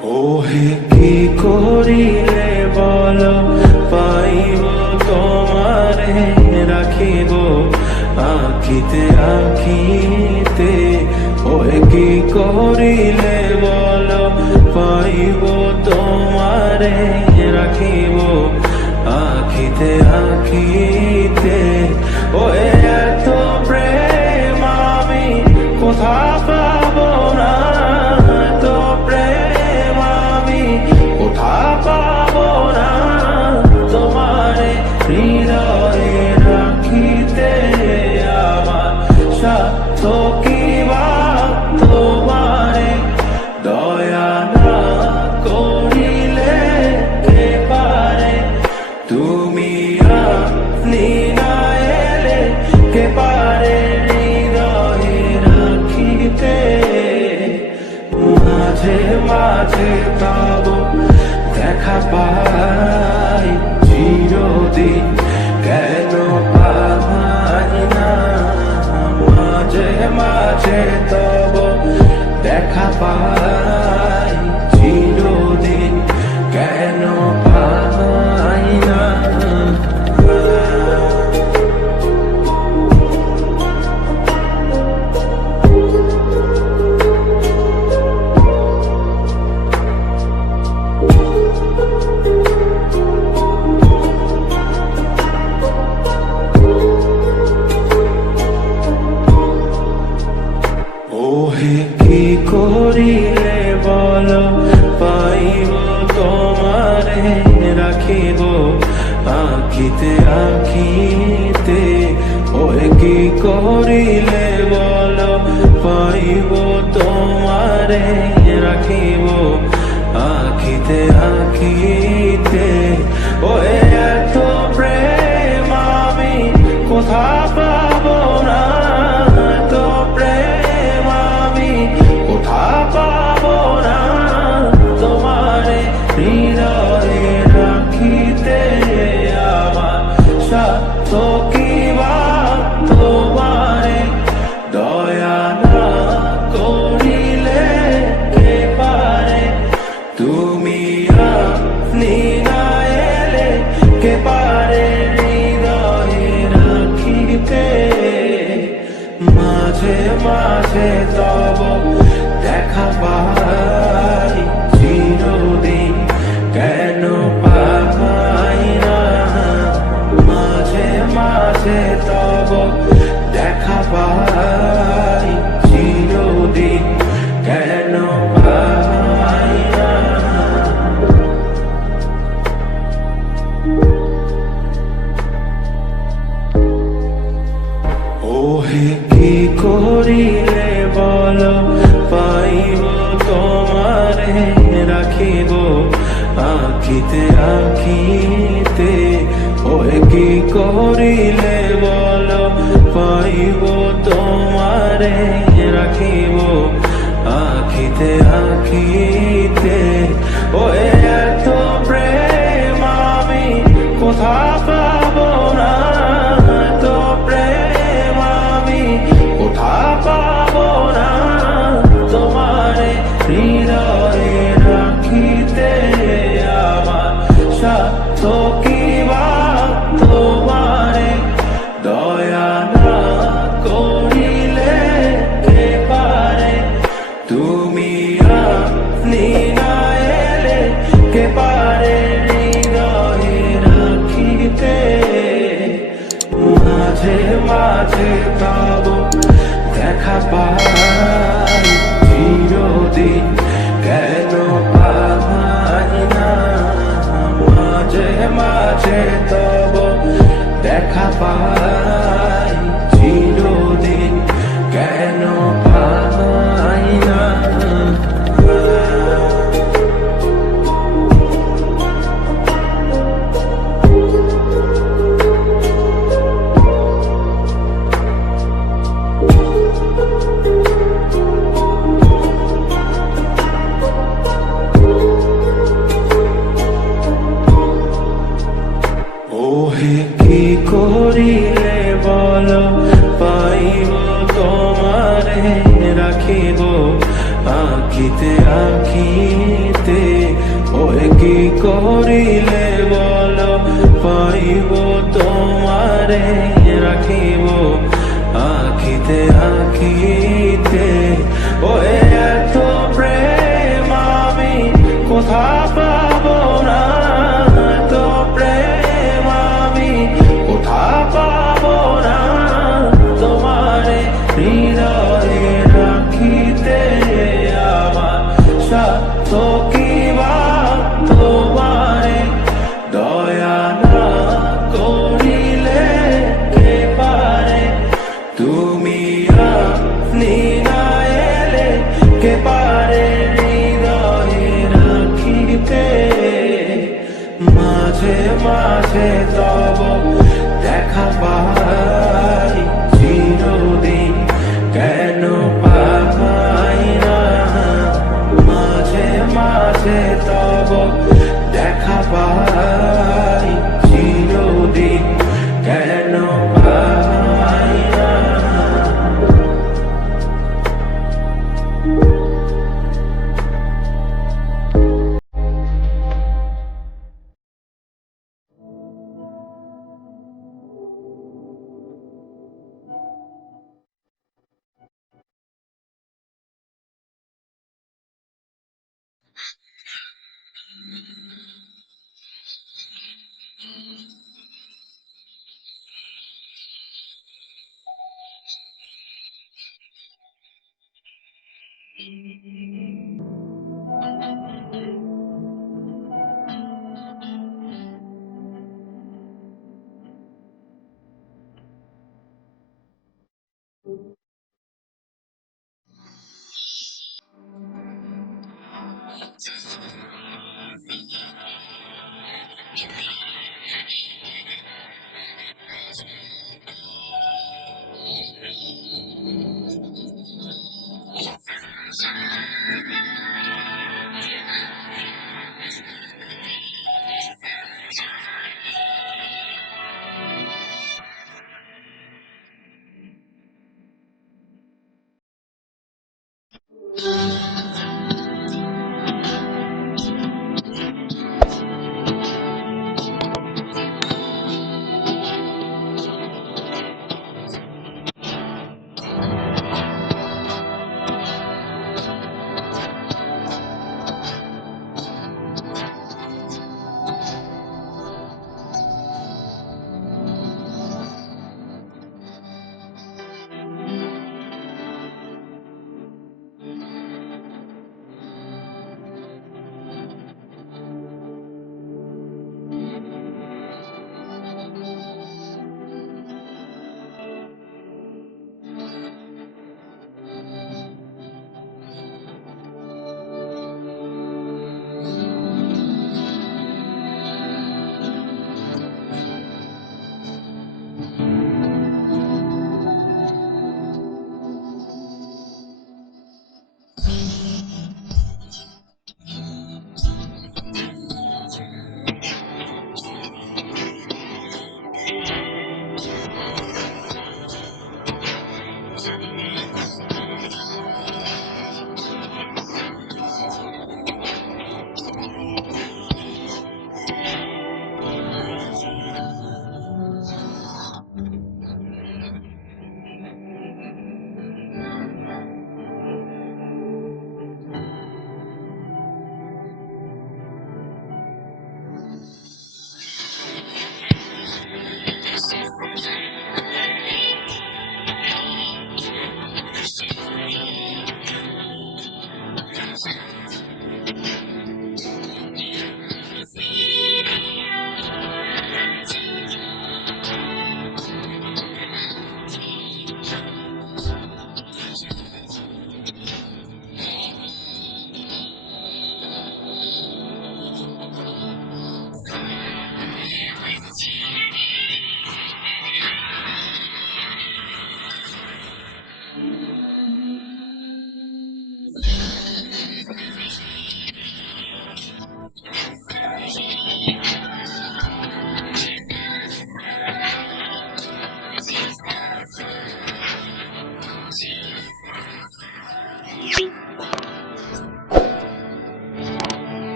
ওহে কি করিলে বল পাইব তোমারে রাখিব আখিতে আখিতে। ওহে কি করিলে বল পাইব তোমারে রাখিব আখিতে আখিতে। ওহে এত প্রেম আমি কোথা পাব না, এত প্রেম আমি কোথা পাব না। তোমারে হৃদয়ে রাখিতে আমার সাধ্য কি বা তোমারে দয়া না করিলে কে পারে। তুমি আপনি না এলে কে পারে হৃদয়ে রাখিতে। মাঝে মাঝে তব দেখা পাই চিরদিন কেন পাই না। মাঝে মাঝে তব দেখা পাই চিরদিন কেন পাই না। ওহে কি করিলে বল পাইব তোমারে রাখিব আখিতে আখিতে। ওহে কি করিলে বল পাইব তোমারে রাখিব আখিতে আখিতে। ওহে এত প্রেম আমি কোথা পাব না, এত প্রেম আমি কোথা পাব না। তোমারে হৃদয়ে রাখিতে আমার সাধ্য কি বা তোমারে দয়া না করিলে কে পারে। তুমি আপনি না এলে কে পারে হৃদয়ে রাখিতে। মাঝে মাঝে তব দেখা পাই চিরদিন কেন পাই না। মাঝে মাঝে তব দেখা পাই চিরদিন কেন পাই না। ওহে কি করিলে বল পাইব তোমারে রাখিব আখিতে আখিতে। ওহে কি করিলে বল পাইব তোমারে রাখিব আখিতে আখিতে। ওহে এত প্রেম আমি কোথা পাব না, এত প্রেম আমি কোথা পাব না। তোমারে হৃদয়ে রাখিতে আমার সাধ্য কি বা তোমারে দয়া না করিলে কে পারে। তুমি আপনি না এলে কে পারে হৃদয়ে রাখিতে। মাঝে মাঝে তব দেখা পাই চিরদিন কেন পাই না। মাঝে মাঝে তব দেখা পাই চিরদিন কেন পাই না। ওহে কি করিলে বল পাইব তোমারে রাখিব আঁখিতে আঁখিতে ওই কি করিলে বলো পাইব তোমারে রাখিব আঁখিতে আঁখিতে ওই এত প্রেম আমি কোথা পাবো না এত প্রেম আমি কোথা পাবো না তোমারে হৃদয়ে রাখিতে আমার সাধ্য কি বা তোমারে দয়া না করিলে কে পারে তুমি আপনি না এলে কে পারে হৃদয়ে রাখিতে মাঝে মাঝে তব দেখা পাই চিরদিন কেন পাই না মাঝে মাঝে তব দেখা পাই চিরদিন কেন পাই না